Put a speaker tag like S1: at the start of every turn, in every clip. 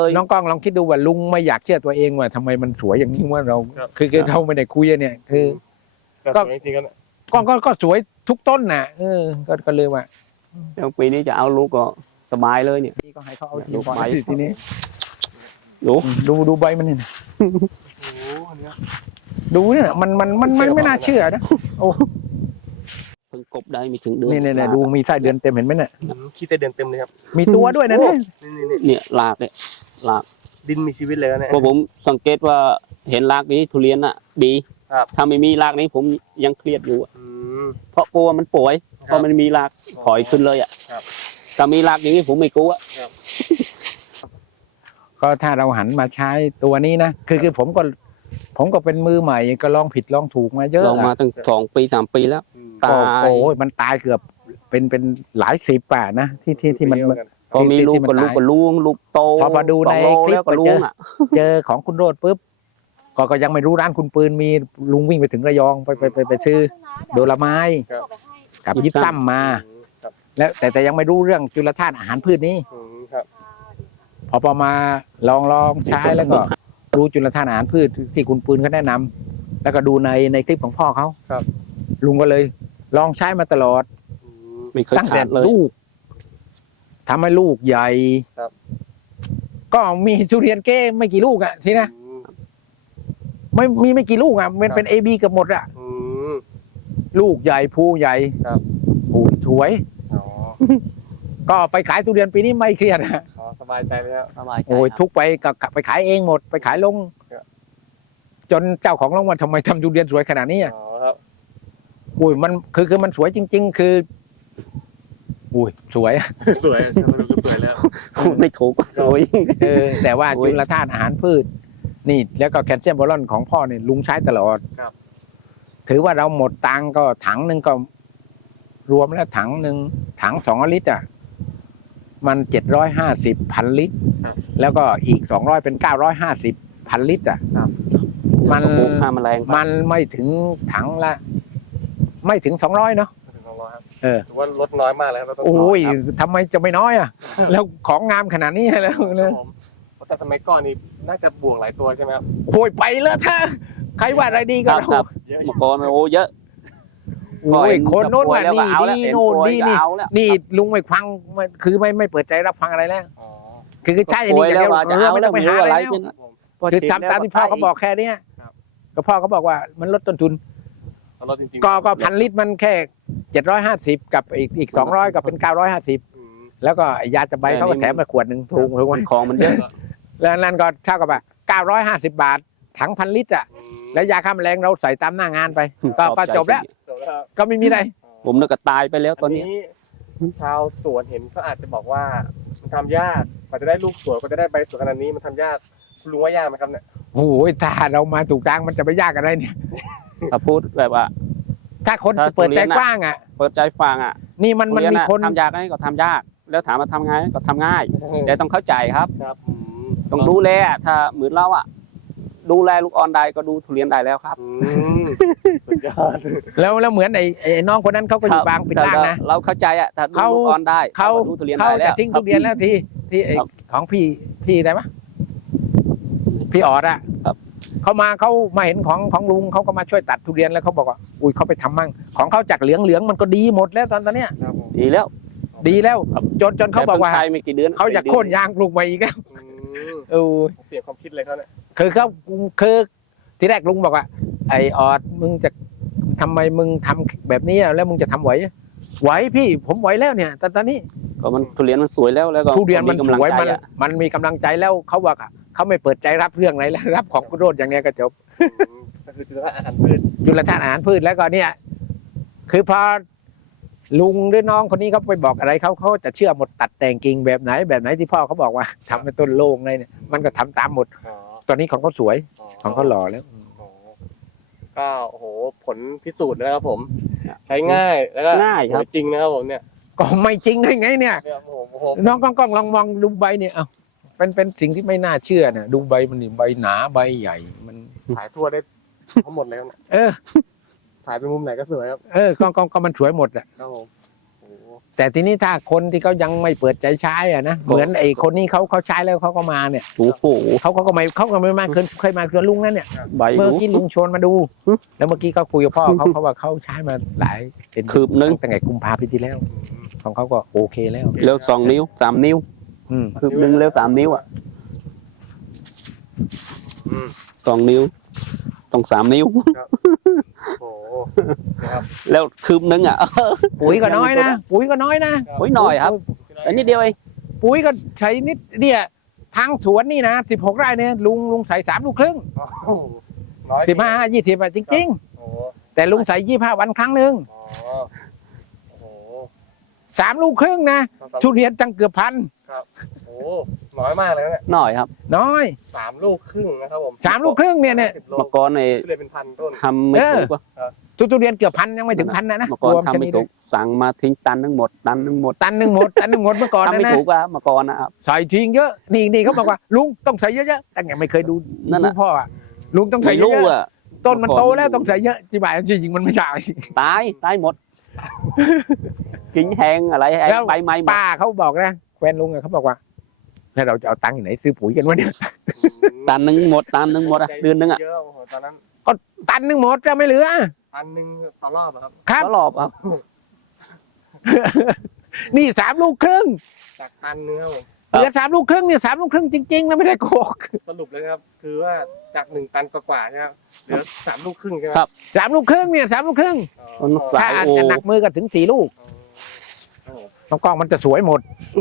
S1: น้องกล้องลองคิดดูว่าลุงไม่อยากเชื่อตัวเองว่าทำไมมันสวยอย่างนี้ว่าเราคือเราไม่ได้คุยเนี่ยคือก็จริงๆก็สวยทุกต้นน่ะก็เลยว่า
S2: ปีนี้จะเอาลูกก็สบายเลยเนี่ย
S1: ก็ให้เขาเอาทีใบทีนี้ดูใบมันนี่ดูเนี่ยมันไม่น่าเชื่อนะโอ้
S2: เพิ่งกบได้มีถึงเดือน
S1: นี่ดูมีไส้เดือนเต็มเห็นไหมเนี่ย
S3: ขี้ไส้เดือนเต็มเลยครับ
S1: มีตัวด้วยนะ
S2: เนี่ยรากเนี่ยราก
S3: ดินมีชีวิตเลยนะ
S2: เพราะผมสังเกตว่าเห็นรากนี้ทุเรียนอ่ะดีถ้าไม่มีรากนี้ผมยังเครียดอยู่เพราะกลัวมันป่วยเพราะมันมีรากถอยขึ้นเลยอ่ะถ้ามีรากอย่างนี้ผมไม่กลัว
S1: ก็ถ้าเราหันมาใช้ตัวนี้นะคือผมก็เป็นมือใหม่ก็ลองผิดลองถูกมาเยอะ
S2: ลองมาตั้ง2 ปี3 ปีแล้ว
S1: ตายโอ้ยมันตายเกือบเป็นหลายสิบป่ะนะที่มัน
S2: พอมีลูกก็ลูกโต
S1: พอดูในคลิป
S2: ก็
S1: เจอของคุณโรดปุ๊บก็ยังไม่รู้ร้านคุณปืนมีลุงวิ่งไปถึงระยองไปซื้อโดลไม้กับยิบซ้ำมาแล้วแต่ยังไม่รู้เรื่องจุลธาตุอาหารพืชนี้พอมาลองใช้แล้วก็รู้จุลธาตุอาหารพืชที่คุณปืนเขาแนะนำแล้วก็ดูในคลิปของพ่อเขาลุงก็เลยลองใช้มาตลอดตั้งแต่ลูกทำให้ลูกใหญ่ก็มีทุเรียนเก้ไม่กี่ลูกอ่ะทีนะไม่กี่ลูกอ่ะมันเป็น AB เกือบหมดอ่ะลูกใหญ่ภูใหญ่โอ้สวยก็ไปขายทุเรียนปีนี้ไม่เครียดนะ
S3: สบายใจเลยครับ
S2: สบายใจ
S1: โอ้ยทุกไปขายเองหมดไปขายลงจนเจ้าของลงมาทำไมทำทุเรียนสวยขนาดนี้อ่ะอุ้ยมันคือมันสวยจริงๆคืออุ้ยสวย
S3: สวยแล้ว
S2: ไม่ถูกสวย
S1: แต่ว่าจุลธาตุอาหารพืชนี่แล้วก็แคลเซียมบอรอนของพ่อเนี่ยลุงใช้ตลอดถือว่าเราหมดตังก็ถังหนึ่งก็รวมแล้วถังหนึ่งถัง2 ลิตรอ่ะมัน750,000 ลิตรแล้วก็อีก200เป็น950,000 ลิตรอ่ะมันไม่ถึงถังละไม่ถึง200เนาะ
S3: ถือว่าลดน้อยมากแล้ว
S1: โอ้ยทำไมจะไม่น้อยอ่ะแล้วของงามขนาดนี้แล้วเลย
S3: แต่สมัยก่อนนี่น่าจะบวกหลายตัวใช่ไหมครับ
S1: โอ้ยไปแล้วถ้าใครว่าอะไรดีก็
S2: ครับเมื่อก่อนโอ้เยอะ
S1: โอ้ยคนโน้นว่านี่โน่นนี่ลุงไม่ฟังคือไม่เปิดใจรับฟังอะไรแล้วคือใช่อันนี้อย่างเดียวไม่ต้องไปหาอะไรคือทำตามที่พ่อเขาบอกแค่นี้ก็พ่อเขาบอกว่ามันลดต้นทุนก็1,000 ลิตรมันแค่750กับอีก200ก็เป็น950แล้วก็ยาจะใบเขาก็แถมมาขวดหนึ่งถูกไหม
S2: ของมันเยอะ
S1: แล้วนั่นก็เท่ากับว่า950 บาทถัง1,000 ลิตรอ่ะแล้วยาฆ่าแมลงเราใส่ตามหน้างานไปก็จบแล้วก็ไม่มีอะไร
S2: ผมนึกก็ตายไปแล้วตอนนี้
S3: ชาวสวนเห็นก็อาจจะบอกว่ามันทำยากกว่าจะได้ลูกสวยกว่าจะได้ใบสวยขนาดนี้มันทำยากคุณลุงว่ายากไหมครับเนี่ย
S1: โอ้ยถ้าเรามาถูกทางมันจะไม่ยากอะไรเนี่ย
S2: ถ้าพูดแบบว่า
S1: ถ้าคนเปิดใจกว้างอ่ะ
S2: เปิดใจฟังอ่ะ
S1: นี่มันมีคน
S2: ทำยากไงก็ทำยากแล้วถามว่าทำไงก็ทำง่ายแต่ต้องเข้าใจครับต้องดูแลถ้าเหมือนเราอ่ะดูแลลูกอ่อนได้ก็ดูทุเรียนได้แล้วครับ
S3: สุดยอด
S1: แล้วเหมือนไอ้น้องคนนั้นเขาก็อยู่บางปิดล่างนะ
S2: เราเข้าใจอ่ะถ้าดูลูกอ่อนได้
S1: เขา
S2: ดูทุเรียนได้แล้ว
S1: จะทิ้งทุเรียนแล้วที่ของพี่ได้ไหมพี่ออดอ่ะเขามาเห็นของลุงเขาก็มาช่วยตัดทุเรียนแล้วเขาบอกว่าอุ้ยเขาไปทำมั่งของเขาจากเหลืองมันก็ดีหมดแล้วตอนเนี้ย
S2: ดีแล้ว
S1: จนเขาบอกว่า
S2: ไม่กี่เดือน
S1: เขาอยากโค่นยางปลูกใหม่อีกแล้ว
S3: เปลี่ยนความคิดเลยเขาเนี่ย
S1: คือที่แรกลุงบอกว่าไอออดมึงจะทำไมมึงทำแบบนี้แล้วมึงจะทำไหวพี่ผมไหวแล้วเนี่ยตอนนี้
S2: ก็มันทุเรียนมันสวยแล้วก็
S1: ทุเรียนมันสวยมันมีกำลังใจแล้วเขาบอกเขาไม่เปิดใจรับเรื่องไหนแล้วรับของคุณโรดอย่างเนี้ยก็จบ
S3: ก็คือจุลธาตุอาหารพื
S1: ชแล้วก็เนี่ยคือพอลุงหรือน้องคนนี้เขาไปบอกอะไรเขาจะเชื่อหมดตัดแต่งกิ่งแบบไหนที่พ่อเขาบอกว่าทำเป็นต้นโล่งเลยเนี่ยมันก็ทำตามหมดตอนนี้ของเขาสวยของเขาหล่อแล้ว
S3: ก็โอ้โหผลพิสูจน์นะครับผมใช้ง่ายแล้วก็
S2: ง่ายครับ
S3: จริงนะครับผมเนี่ย
S1: ก็ไม่จริงได้ไงเนี่ยน้องกล้องลองมองดูใบเนี่ยเป็นสิ่งที่ไม่น่าเชื่อเนี่ยดูใบมันนี่ใบหนาใบใหญ่มัน
S3: ถ่ายทั่วได้ทั้งหมดแล้วถ่ายไปมุมไหนก็สวยครับ
S1: ก็มันสวยหมดแหละ
S3: ครับผม
S1: แต่ทีนี้ถ้าคนที่เขายังไม่เปิดใจใช้อ่ะนะเหมือนไอ้คนนี้เขาใช้แล้วเขาก็มาเนี่ย
S2: โอ้โห
S1: เขาก็ไม่มาเคยมาชวนลุงนั่นเนี่ย
S2: ใบ
S1: เมื่อ
S2: ดู
S1: กี้ลุงชวนมาดู
S2: หึ
S1: แล้วเมื่อกี้เขาคุยกับพ่อเขาว่าเขาใช้มาหลายเป็น
S2: คืบนึง
S1: ตั้งแต่กุมภาพันธ์ปีที่แล้ว ของเขาก็โอเคแล้ว
S2: แล้ว2 นิ้ว 3 นิ้ว
S1: อืม
S2: คืบนึงแล้ว3 นิ้วอ่ะ
S3: อืม
S2: 2 นิ้วต้อง3 นิ้ว
S3: โอ้โหนะครับ
S2: แล้วคืบนึงอ่ะ
S1: ปุ๋ยก็น้อยนะปุ๋ยก็น้อยนะ
S2: โอ้ยหน่อยครับอันนี้เดียวเอง
S1: ปุ๋ยก็ใช้นิดเนี่ยทางสวนนี่นะ16 ไร่เนี่ยลุงใส่3 ลูกครึ่ง
S3: โอ้โหน้อย
S1: 15 20อ่ะจริง
S3: โอ้โห
S1: ๆ แต่ลุงใส่25 วันครั้งหนึ่ง
S3: อ๋อโอ้โห
S1: 3 ลูกครึ่งนะทุเรียนตั้งเกือบพัน
S3: โอ้โหน้อยมากเลยนะเนี่ย
S2: หน่อยครับ
S1: น้อย
S3: 3 ลูกครึ่งนะครับผม
S1: 3 ลูกครึ่งเนี่ย
S3: 50โล
S2: เมื่อก่อนเนี่ย
S3: ทุเรียนเป็นพันต้น
S2: ทำไม่ถูกว่ะ
S1: ทุเรียนเกือบพันยังไม่ถึงพันนะ
S2: เมื่อก่อนทำไม่ถูกสั่งมาทิ้งตันทั้งหมดตันทั้งหมด
S1: ตันหนึ่งหมดเมื่อก่อน
S2: ทำ
S1: นะ
S2: ไม่
S1: นะ
S2: ถูกว่ะเมื่อก่อนนะครับ
S1: ใส่ทิ้งเยอะนี่เขาบอกว่าลุงต้องใส่เยอะๆแต่ยังไม่เคยดู
S2: นั่นน่ะ
S1: ดูพ่ออ่ะลุงต้องใส่
S2: ไม่
S1: เย
S2: รู้
S1: อะ
S2: อ่ะ
S1: ๆต้นมันโตแล้วต้องใส่เยอะจริงๆมันไม่ใช่
S2: ตายหมด กิ่งแห้งอะไร
S1: แล้ว
S2: ใบไม้หมด
S1: ป้าเขาบอกนะแฟนลุงอะเขาบอกว่าแล้วเราจะเอาตังค์ที่ไหนซื้อปุ๋ยกันวะเนี่ย
S2: ตันหนึ่งหมดอ่ะเดือนหนึงอ่ะ
S3: เยอะโอ้โหตอนนั้น
S1: ตันหนึ่งหมดจะไม่เหลือ
S3: พันหนึ่งต่อรอบอะครับ
S1: ครับ
S2: ก็รอบอ่ะ
S1: นี่3 ลูกครึ่ง
S3: จากตันเนื้อผม
S1: เหลือ3 ลูกครึ่งเนี่ย3 ลูกครึ่งจริงๆนะไม่ได้โกหก
S3: สรุปเลยครับ คือว่าจาก1 ตันกว่าๆใช่ไหมครับเหลือ3 ลูกครึ่งใช่ไหม
S1: 3 ลูกครึ่งเนี่ย3 ลูกครึ่ง
S3: อ๋อ
S2: มันสา
S1: ถ้าย อาจ
S2: โอ้
S1: จะหนักมือก็ถึง4 ลูก
S3: อ๋อ
S1: น้องกล้องมันจะสวยหมด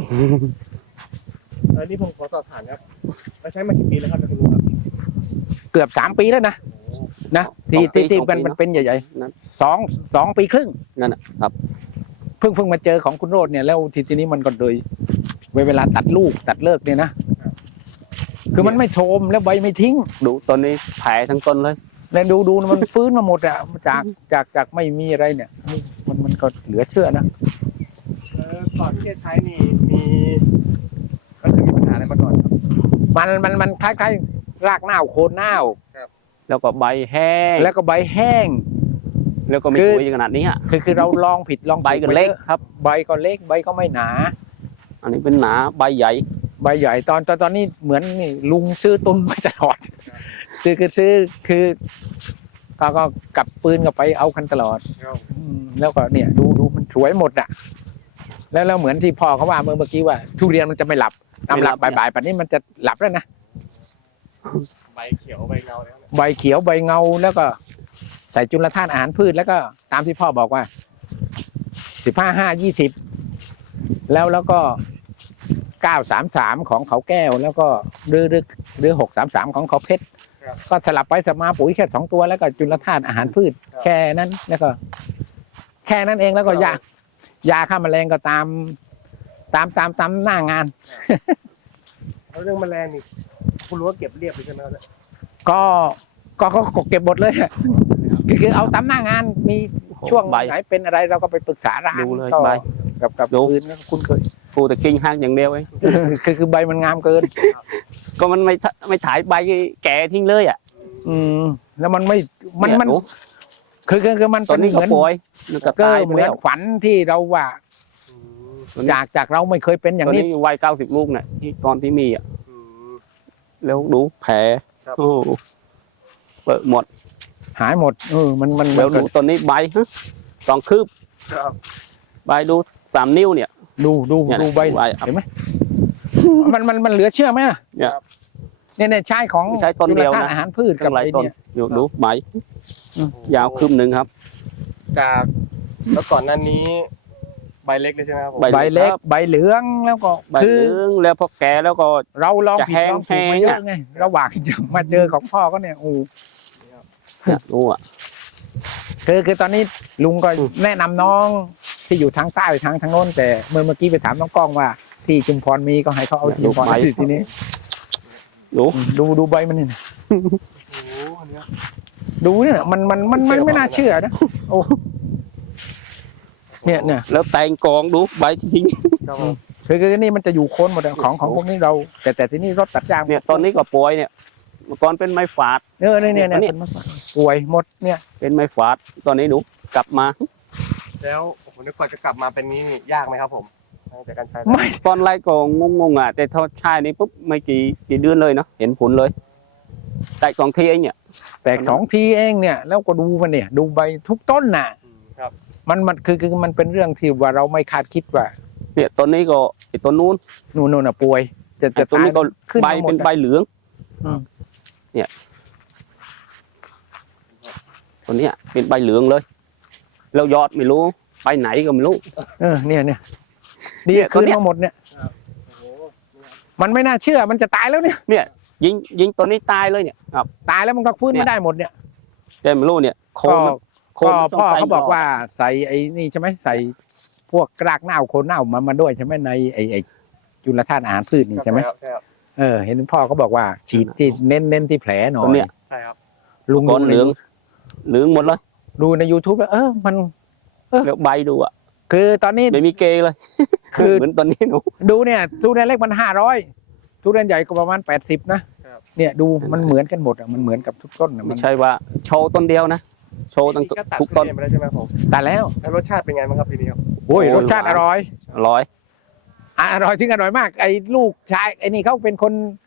S3: นี่ผมขอสอบถามครับมาใช้มากี่ปีแล้วครับคุณลุงครับ
S1: เกือบ3 ปีแล้วนะ
S3: โอ้
S1: นะที่มันเป็นใหญ่
S2: นั่น
S1: ๆ2 ปีครึ่ง
S2: นั่นน่ะครับ
S1: เพิ่งมาเจอของคุณโรดเนี่ยแล้วทีนี้มันก็โดยเวลาตัดลูกตัดเลิกเนี่ยนะคือมันไม่โทมแล้วใบไม่ทิ้ง
S2: ดูต้นนี้แผลทั้งต้นเลย
S1: แล้วดูมันฟื้นมาหมดอะจากไม่มีอะไรเนี่ยมันก็เหลือเชื่อนะ
S3: ก่อนที่จะใช้นี่มันเคยมีปัญหาอะไรมาก่อนครับ
S1: มันคล้ายๆรากเน่าโคนเน่า
S2: แล้วก็ใบแห้ง
S1: แล้วก็ใบแห้ง
S2: แล้วก็ไม่
S1: คือ
S2: สวยขนาดนี้อ่ะ
S1: คือเราลองผิดลองถู
S2: ใบก็เล็กครับ
S1: ใบก็เล็กใบก็ไม่หนา
S2: อันนี้เป็นหนาใบใหญ่
S1: ใบใหญ่ตอนนี้เหมือนนี่ลุงซื้อต้นมาตลอดคือก็กลับปืนก็ไปเอากันตลอดแล้วก็เนี่ยดูมันสวยหมดอ่ะแล้วเหมือนที่พ่อเขาว่าเมื่อกี้ว่าทุเรียนมันจะไม่หลับตามหลับบ่ายๆป่านนี้มันจะหลับแล้วนะ
S3: ใบเขียวใบเงาเลยครับ
S1: ใบเขียวใบเงาแล้วก็ใส่จุลธาตุอาหารพืชแล้วก็ตามที่พ่อบอกว่า15 5 20แล้วก็933ของเขาแก้วแล้วก็หรือ633ของเขาเพชรก็สลับไปสลับมาปุ๋ยแค่2 ตัวแล้วก็จุลธาตุอาหารพืชแค่นั้นแล้วก็ แค่นั้นเองแล้วก็ยาฆ่าแมลงก็ตามหน้างาน
S3: แล้วเรื่องแมลงนี่คุณรู้ว่าเก็บเรียบเลยใช่ไหมครับเนี่ย
S1: ก็เก็บหมดเลยอะคือเอาตามหน้างานมีช่วง
S2: ใบ
S1: ไหนเป็นอะไรเราก็ไปปรึกษาร้าน
S2: ดูเลย
S1: ก็
S2: ใบ
S1: กับ
S2: ดู
S1: ปืนก็คุ้นเคย
S2: ฟูแต่กิ่งหักอย่างเดียวเอง
S1: คือใบมันงามเกิน
S2: ก็มันไม่ถ่ายใบแก่ทิ้งเลยอ่ะ
S1: แล้วมันไม่มัน
S2: เนี่ยดู
S1: คือมัน
S2: ตอนนี้
S1: เห
S2: ก็
S1: มือน
S2: ป่วยมันก็
S1: ก็
S2: ตาย
S1: เห
S2: ไป
S1: มือ
S2: แล้
S1: น
S2: ว
S1: ฝันที่เราว่า
S3: อืม
S1: จากเราไม่เคยเป็นอ
S2: ต
S1: ย่า
S2: อน
S1: งนี้
S2: นี้วัย90 ลูกเนี่ยที่ตอนที่มีอ่ะ
S3: อืม
S2: แล้วดูแผล
S3: ครับ
S2: โอ้เปิดหมด
S1: หายหมดมัน
S2: แล้วดูตอนนี้ใบ2 คืบ
S3: ครับ
S2: ใบดู3 นิ้วเนี่ย
S1: ดู
S2: เนี่ย
S1: ดูใบ
S2: ใบ
S1: เห็นไหมมันเหลือเชื่อไหมอะ
S2: เนี่ย
S1: เนี่ยใช้ของ
S2: ใช้ต้นเดียว
S1: จุลธา
S2: นะ
S1: ตุอาหารพืชกั
S2: ตั้
S1: บ
S2: งหลาย
S1: ไอ้
S2: ต้น
S1: เนี่ย
S2: อยู่ดูใบยาวคืบหนึ่งครับ
S3: จากแล้วก่อนหนั้นนี้ ใบเล็กเลยใช่ไหมครับผม
S1: ใบเล็กใบเหลืองแล้วก็
S2: ใบเหลืองแล้วพอแก่แล้วก็
S1: เราลอง
S2: จะ
S1: ผิด
S2: แห้ง
S1: ลองถูกมาเยอะไงระหว่างจะมาเจอของพ่อก็เนี่ยโอ้
S2: เนี่ยดูอ่ะ
S1: คือตอนนี้ลุงก็แนะนำน้องที่อยู่ทางใต้ทางโน้นแต่เมื่อกี้ไปถามน้องกล้องว่า ที่ชุมพรมีก็ให้เขาเอาที่ชุมพรทีนี้ ดูใบมันนี่นะ
S3: โอ้โหอันเนี้ย
S1: ดูเนี่ยมันไม่น่าเชื่อนะโอ้เนี่ย
S2: แล้วแต่งกองดูใบทิ้ง
S3: ครับผม
S1: คือนี่มันจะอยู่โคนหมดอะของพวกนี้เรา แต่ที่นี่รถตัดยาง
S2: เนี่ยตอนนี้ก็ป่วยเนี่ยเมื่อก่อนเป็นไม้ฝาด
S1: เนี่ย
S2: อันนี้
S1: เป็นมะป่วยหมดเนี่ย
S2: เป็นไม้ฝาดตอนนี้ดูกลับมา
S3: แล้วโอ้โหผมนึกว่าจะกลับมาเป็นนี้ยากไหมครับผมจากการใช้
S1: ไม่
S2: ตอนแรกก็งงๆอ่ะแต่พอใช้นี่ปุ๊บไม่กี่เดือนเลยเนาะเห็นผลเลยแต่สองทีเองเนี่ย
S1: แต่2 ทีเองเนี่ยแล้วก็ดูมันเนี่ยดูใบทุกต้นน่ะ
S3: ครับ
S1: มันคือมันเป็นเรื่องที่ว่าเราไม่คาดคิดว่า
S2: เนี่ยต้นนี้ก็ไอ้ต้นนู้น
S1: นู่นน่ะป่วยจะ
S2: ไอ้ต้นนี้ก็
S1: ขึ้น
S2: ใบ
S1: มาหม
S2: เป็
S1: ด
S2: นใบเหลือง
S1: อืม
S2: เนี่ยต้นเนี้ยเป็นใบเหลืองเลยแล้วยอดไม่รู้ไปไหนก็ไม่รู้
S1: เนี่ยนี่
S2: เนี่ย
S1: ขึ้น
S2: ตัวเนี้ย
S1: มาหมดเนี่ย
S3: โอ้โห
S1: มันไม่น่าเชื่อมันจะตายแล้วเนี่ย
S2: ยิงตัวนี้ตายเลยเนี่ยครับ
S1: ตายแล้วมันก็ฟื้นไม่ได้หมดเนี่ย
S2: แต่ไม่รู้เนี่ยโค
S1: ก็
S2: นมันโค
S1: ก็
S2: นมันต้
S1: พ่อ
S2: ใส่
S1: เขาบอก
S2: ด
S1: ว่าใส่ไอ้นี่ใช่ไหมใส่พวกรากเน่าโคนเน่ามาด้วยใช่ไหมในไอ้จุลธาตุอาหารพืชนี่ใช่ไหม
S3: ครับใช่ครับ
S1: เห็นพ่อเขาบอกว่าฉีดที่เน้นที่แผลหน่อ
S2: ตัวย เนี้ย
S3: ใช่ครับ
S1: ลุง
S2: ก้อนเหลืองเหลืองหมดเลย
S1: ดูใน YouTube แล้วมัน
S2: แล้วใบดูอ่ะ
S1: คือตอนนี้
S2: ไม่มีเกยเลย
S1: คือ
S2: เหมือนตอนนี้หนู
S1: ดูเนี่ยทุเรียนเล็กมัน500ทุเรียนใหญ่ก็ประมาณ80นะเนี่ยดูมันเหมือนกันหมดอ่ะมันเหมือนกับทุกต้นอ่ะ
S2: ไม่ใช่ว่าโชว์ต้นเดียวนะโชว์ตั้ง
S3: ก็ตัด
S2: ทุกต้น
S3: ทุเรียไปแล้วใช่ไหมผม
S1: แต่แล้ว
S3: แล้วรสชาติเป็นไงบ้างครับปีนี้ครับ
S1: โอ้ย
S2: โอ้ย
S1: รสชาติอร่อย
S2: ร้อย
S1: อร่อยถึงอร่อยมากไอ้ลูกชายไอ้นี่เขาเป็นคน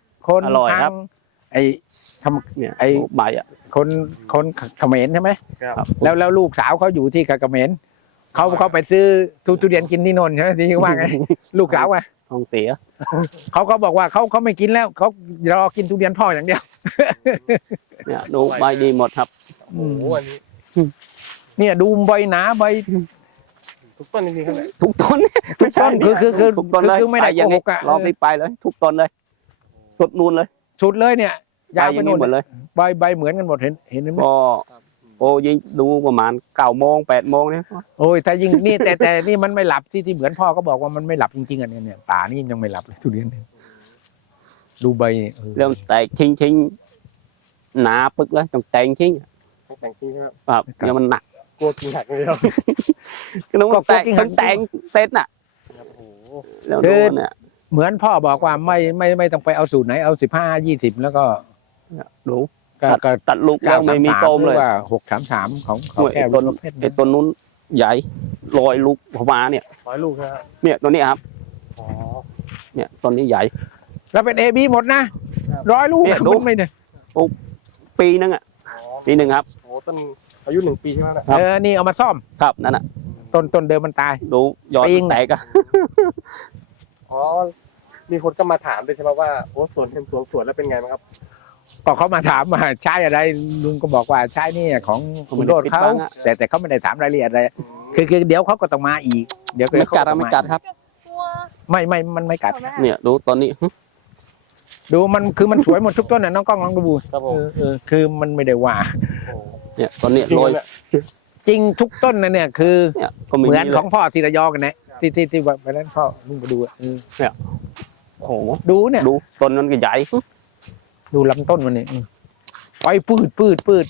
S2: อร่อย
S1: ทา
S2: ครั
S1: ง
S2: บ
S1: ไอ้ท
S2: เนี่ย
S1: ไอ้
S2: ใบอ่ะ
S1: คนเขมรใช่ไหม
S3: ครับ
S1: แล้วลูกสาวเขาอยู่ที่เขมรเขาไปซื้อทุเรียนกินที่นนท์ใช่ไหมที่เขาว่าไง ลูกสาวอ่ะ
S2: ท้องเสีย
S1: เขาบอกว่าเขาไม่กินแล้วเขารอกินทุเรียนพ่ออย่างเดียว
S2: เนี่ยดูใบดีหมดครับ
S3: โอ้โหอันนี้
S1: เนี่ยดูใบหนาใบ
S3: ทุกต้นจริงๆครับเนี่ย
S2: ทุกต้นไม่ใช่
S1: คือ
S2: ทุกต้นเลย
S1: คือไม่ได้
S2: ปอย่างนี้
S1: โกหกอะ
S2: รอบนี้ไปเลย ทุกต้นเลย สุดนูนเลย
S1: สุดเลยเนี่ย
S2: ใบ
S1: ยาว
S2: อ
S1: ไป
S2: ย่าง
S1: โน่
S2: นี้
S1: น
S2: หมดเลย
S1: ใบเหมือนกันหมดเห็นไหม
S2: ก็โอ้ยิงดูประมาณ9 โมง 8 โมงเนี่ย
S1: โอ้ยถ้ายิ่งนี่แต่นี่มันไม่หลับที่เหมือนพ่อก็บอกว่ามันไม่หลับจริงๆอ่ะเนี่ยป่านี่ยังไม่หลับเลยทุเรียนเนี่ยดูใบ
S2: เริ่มแตกชิ้นหนาปึกเลยต้องแต่งชิ้น
S3: ต้องแต่งจริงครับ
S2: ครับเนี่ยมันหนัก
S3: กลัวกินหักเลยครับ
S2: ก็ต้องแตกต้องแต่งเสร็จน่ะ
S3: โอ้โห
S2: แล้วดูเนี่ย
S1: เหมือนพ่อบอกว่าไม่ต้องไปเอาสูตรไหนเอา15-20แล้วก็
S2: ดู
S1: ก็
S2: ตัดลูกแล้วไม่มีโฟมเลย
S1: ว่า633ของแก้ว
S2: ต้น
S1: ลูกเพชร
S2: ไอ้ต้นนู้นใหญ่ลอยลูกออกมาเนี่ย
S3: 100 ลูกนะครับ
S2: เนี่ยตัวนี้ครับ
S3: อ๋อ
S2: เนี่ยต้นนี้ใหญ่
S1: แล้วเป็น AB หมดนะครับ 100 ลูก
S2: เนี่ยดู
S1: มันไม่เนี่ย
S2: ปีนึงอ่ะ
S3: อ๋อ
S2: ปีหนึ่งครับ
S3: โอ้โหต้นอายุ1 ปีใช่ไหมเนี่ย
S2: ครับ
S1: นี่เอามาซ่อม
S2: ครับนั่นน่ะ
S1: ต้นเดิมมันตาย
S2: ดูยอด
S1: ปีง
S2: แตกอะ
S3: อ๋อมีคนก็มาถามด้วยใช่ไหมว่าโอ้สวนเห็นสวนแล้วเป็นไงบ้างครับ
S1: ก็เขามาถามว่าใช้อะไรลุงก็บอกว่าใช้นี่ของคุณโรดเขาแต่เขาไม่ได้ถามรายละเอียดอะไรคือเดี๋ยวเขาก็ต้องมาอีกเดี๋ยว
S2: ไม่กัด
S1: เขา
S2: อะไม่กัดครับ
S1: ไม่มันไม่กัด
S2: เนี่ยดูตอนนี้
S1: ดูมันคือมันสวยหมดทุกต้นน่ะน้องกล้องลองดู
S3: ครับผม
S1: คือมันไม่ได้ว่า
S3: โอ้โห
S2: เนี่ยตอนนี้
S3: จริง
S2: โรย
S3: เนี่ย
S1: จริงทุกต้นนะเนี่ยคือ
S2: เนี่ยก็ไม่
S1: เหมือน
S2: มีเล
S1: ข
S2: ย
S1: องพ่อที่ระยองกันนะที่วันนั้นพ่อลุงไปดูอะ
S2: โอ้โห
S1: ดูเนี่ย
S2: ดูต้นนั้นก็ใหญ่
S1: ดูลำต้นมันนี่ไปปืด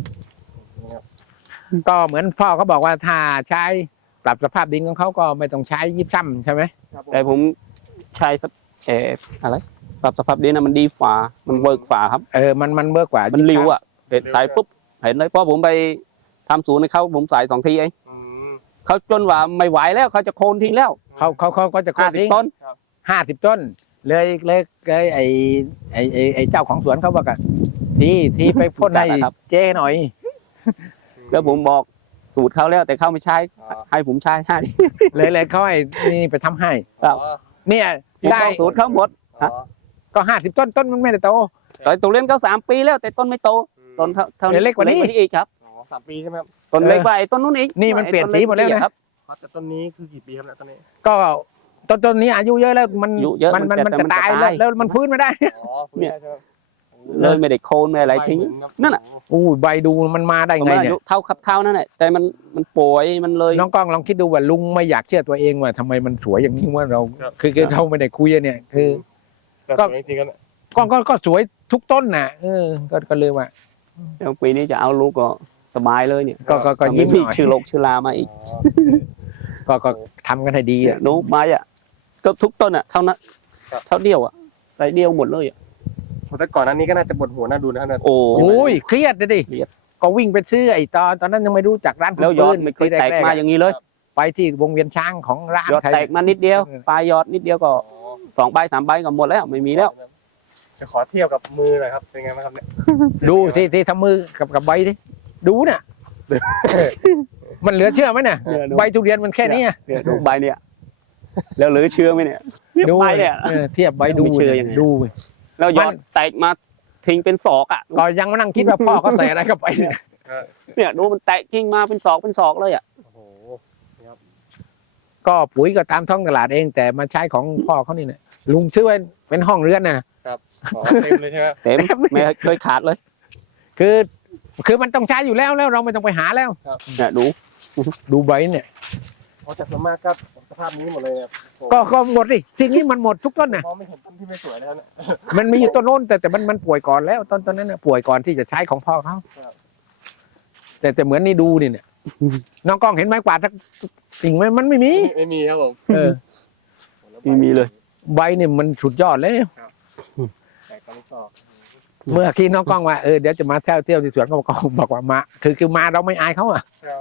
S1: ก็เหมือนพ่อเขาบอกว่าถ้าใช้ปรับสภาพดินของเขาก็ไม่ต้องใช้ยิบซ้ำใช่ไหม
S3: ครับผม
S2: แต่ผมใช้สักอะไรปรับสภาพดินนะมันดีฝ่ามันเวิร์กฝ่าครับ
S1: มันเมื่อกว่า
S2: มันริ้วอ่ะเห็นใส่ปุ๊บเห็นเลยเพราะผมไปทำศูนย์ให้เขาผมใส่2 ทีเอง
S3: อืม
S2: เขาจนว่าไม่ไหวแล้วเขาจะโค่นทิ้งแล้ว
S1: เขาก็จะโค่นทิ้ง
S2: 50 ต้น
S1: 50 ต้นเลยไอ้เจ้าของสวนเขาบอกอะที่ไปพ่นให้
S2: จัดอะครับ
S1: เจ้หน่อย
S2: แล้วผมบอกสูตรเขาแล้วแต่เขาไม่ใช้
S3: อ๋อ
S2: ให้ผมใช้ให้
S1: เลยเขาให้นี่ไปทำให้
S2: ครับ
S3: อ๋อ
S1: เนี่ย
S2: ผม
S1: ได้
S2: บอกสูตรเขาหมด
S3: อ๋อ
S1: ก็50 ต้นมันไม่ได้โต
S2: แต่ตัวเล่นเขา3 ปีแล้วแต่ต้นไม่โตต้นเท่า
S1: เดี๋ยวเล็กกว่านี้
S2: อีกครับ
S3: อ๋อ3 ปีใช่ไหมครับ
S2: ต้นเล็กกว่าไอ้ต้นนู้นอีก
S1: นี่มันเปลี่ยนสีหมดแล้วนะ
S2: ครับ
S3: แต่ต้นนี้คือกี่ปีครับเนี่ยต้นนี้
S1: ก็ต้นนี้อายุเยอะแล้วมัน
S2: อายุเยอะ
S1: มัน
S2: มัน
S1: จะตาย
S2: มันจะตาย
S1: แล้วมันฟื้นไม่ได้
S3: อ๋อฟื้ได้ใช่ไหม
S2: เลยไม่ได้โคนไม่อะไรทิ้ง นั่นน่ะ
S1: อู้ใบดูมันมาได้
S2: ผม
S1: ไง
S2: ว่าอา
S1: เนี่ย
S2: ยุเท่าขับข้าวนั่นแหละแต่มันป่วยมันเลย
S1: น้องกล้องลองคิดดูว่าลุงไม่อยากเชื่อตัวเองว่าทำไมมันสวยอย่างนี้ว่าเรา คือเขาไม่ได้คุยอะเนี่ยคือ
S3: แต่
S1: ก็
S3: สวยจริงๆกันเนี่ย
S1: ก็สวยทุกต้นน่ะก็เลยว่า
S2: เดี๋ยวปีนี้จะเอาลูกก็สบายเลยเนี่ย
S1: ก็ยิ้มห
S2: มี
S1: น่อย
S2: ชื่อโรคชื่อลามาอีก
S3: อ๋อ
S1: ก็ทำกันให้ดีอ่ะ
S2: ลูกไม้อ่ะก็ทุกต้นอ่ะเท่านั้น
S3: ครับ
S2: เท่าเดียวอ่ะใส่เดียวหมดเลยอ่ะ
S3: แต่ก่อนหนั้นนี้ก็น่าจะปวดหัวน่าดูนะครับเนี่ย
S2: โอ้
S1: โอ้ยเครียดเลยดิ
S2: เครียด
S1: ก็วิ่งไปซื้อไอ้ตอนนั้นยังไม่รู้จักร้าน
S2: แล้วยอด
S1: ปืน
S2: ไม่เคย
S1: ที่
S2: แตก
S1: รๆ
S2: มา
S1: อะ
S2: อย่างนี้เลย
S1: ไปที่วงเวียนช้างของร้าน
S2: ยอด
S1: ใคร
S2: แตกมานิดเดียวปลายยอดนิดเดียวก็2 ใบ 3 ใบก็หมดแล้วไม่มีแล้ว
S3: จะขอเทียบกับมือหน่อยครับเป็นไงบ้างครับเนี่ย
S1: ดูที่ทำมือกับใบดิดูเนี่ย มันเหลือเชื่อไหมเนี่ยใบทุเรียนมันแค่นี้อะ
S2: เนี่ยดูใบเนี่ยแล้วเหลือเชื่อไหมเนี่ย
S1: ดู
S2: ใบเนี่ย
S1: เทียบใบดู
S2: ไม่เชื่อยังไง
S1: ดู
S2: แล้วยอดแตกมาทิ้งเป็นศอกอ่ะ
S1: ก็ยังมานั่งคิดว่าพ่อเขาใส่อะไรเข้าไปเนี่ย
S2: เนี่ยดูมันแตกทิ้งมาเป็นศอกเลยอ่ะ
S3: โอ้โห
S1: ก็ปุ๋ยก็ตามท้องตลาดเอง แต่มาใช้ของพ่อเขานี่เนี่ยลุงชื่อว่าเป็นห้องเรือนนะ
S3: ขอเต็มเลยใช่ไหม
S2: เต็มไม่เคยขาดเลย
S1: คือมันต้องใช้อยู่แล้วเราไม่ต้องไปหาแล้ว
S2: เนี่ยดู
S1: ดูใบเนี่ย
S3: เพราะจากส่วนมากก็สภาพนี้หมดเลยเนี่ยโอ้โห
S1: ก็หมดดิสิ่งนี้มันหมดทุกต้นนะ
S3: มองไม่เห็นต้นที่ไม่สวยแล้วเนี่ย
S1: มันมีอยู่ต้นโน้นแต่มันป่วยก่อนแล้วต้นนั้นนะป่วยก่อนที่จะใช้ของพ่อเขา
S3: ครับ
S1: แต่เหมือนนี่ดูนี่เนี่ยน้องกล้องเห็นไหมกวาดสักสิ่งไหมมันไม่มี
S3: ไม่มีครับผม
S1: เออ
S2: ไม่มีเลย
S1: ใบเนี่ยมันสุดยอดเลย
S3: แต่ก็ไม่ชอบ
S1: เมื่อกี้น้องกล้องว่าเดี๋ยวจะมาเที่ยวที่สวนก็บอกว่ามาคือมาเราไม่อายเขาอ่ะ
S3: ครับ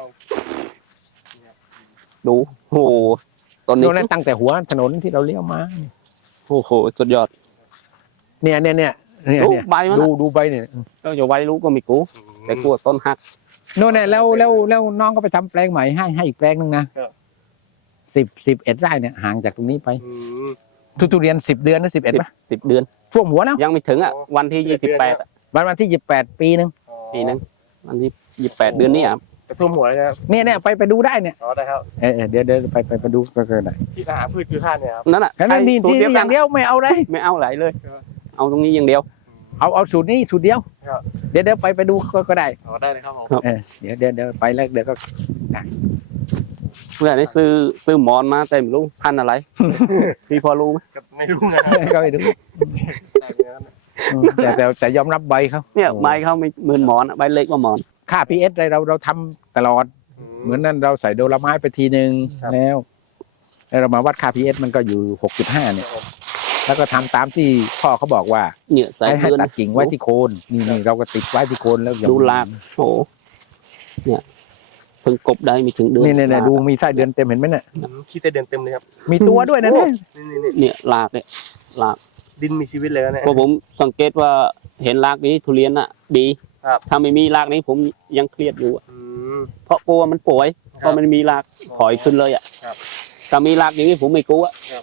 S2: ดูโอ้โหตอนนี้
S1: โน่นนะตั้งแต่หัวถนนที่เราเลี้ยวมา
S2: โอ้โหสุดยอด
S1: เนี่ย
S2: ดูใบมัน
S1: ดูใบเนี่ย
S2: เราจะไว้รู้ก็ไม่กูแต่กลัวต้นหัก
S1: โน่นเนี่ยแล้วน้องก็ไปทำแปลงใหม่ให้อีกแปลงหนึงนะ11 ไร่เนี่ยห่างจากตรงนี้ไป
S3: อืม
S1: ทุเรียน10 เดือนนะ11ป่ะ
S2: 10 เดือน
S1: ท่วมหัวแล้ว
S2: ยังไม่ถึงอ่ะวันที่ 28อะ
S1: วันที่28 ปีนึง
S3: อ๋อ
S2: ปีนึงวันที่28 เดือนนี้อ่ะ
S3: กระทุ่มหัวเลยนะครับ
S1: เนี่ยไปดูได้เนี่ย
S3: อ๋อได้ครับ
S1: เดี๋ยวไปดูก็ได้
S3: ที่อาหารพืชคือท่านเนี่ยครับ
S2: นั่นอ่ะ
S1: แค่นั้นนี่
S2: สูต
S1: ที่
S2: รเดียว
S1: อ
S2: กั
S1: ย่าน งเดียวไม่เอาเลย
S2: ไม่เอาไหลเลย
S3: ครับ
S2: เอาตรงนี้อย่างเดียว
S1: เอาสูตรนี้สูตรเดียว
S3: ครับ
S1: เดี๋ยวไปดูก็ได้
S3: อ๋อได้เลยครับผม
S2: ครับ
S1: เดี๋ยวไปแล้วเดี๋ยวก็
S2: เมื่อนี้ซื้อหมอนมาแต่ไม่รู้พันธุ์อะไร พี่พอรู้ไหม
S3: ก็ไม่รู้นะครับ
S1: ก็ไปดู
S3: แต่เนี่ยครับเนี่ย
S1: แต่ยอมรับใบเขา
S2: เนี่ยใบเขาไม่เหมือนหมอนอะใบเล็กกว่าหมอน
S1: ค่า PS อะไรเราทำตลอด เหมือนนั้นเราใส่โดลาไม้ไปทีนึงแล้วเรามาวัดค่า PS มันก็อยู่ 65 เนี่ย แล้วก็ทำตามที่พ่อเขาบอกว่า
S2: เนี่ยใส่
S1: ให้
S2: เพื่อน
S1: ตัดกิ่งไว้ที่โคนนี่เราก็ติดไว้ที่โคนแล้วอย่
S2: ดูลากโอ้โหเนี่ยเพิ่งกบได้ไม่ถึงเดือน
S1: นี่
S2: ลาก
S1: ดูมีไส้เดือนเต็มเห็นไหมเนี่ย
S3: ขี้แต่เดือนเต็มเลยครับ
S1: มีตัวด้วยนะเนี่ย
S3: นี่
S2: เนี่ยลากเนี่ยลาก
S3: ดินมีชีวิตเลยนะเนี่ย
S2: เพราะผมสังเกตว่าเห็นรากนี้ทุเรียนอ่ะ ดี
S3: ครับ
S2: ถ้าไม่มีรากนี้ผมยังเครียดอยู่อะ
S3: อืม
S2: เพราะกลัวมันป่วย
S3: ครับ
S2: เพราะมันมีรากถอยขึ้นเลยอ่ะ
S3: ครับ
S2: ถ้ามีรากอย่างนี้ผมไม่กลัว
S3: ครับ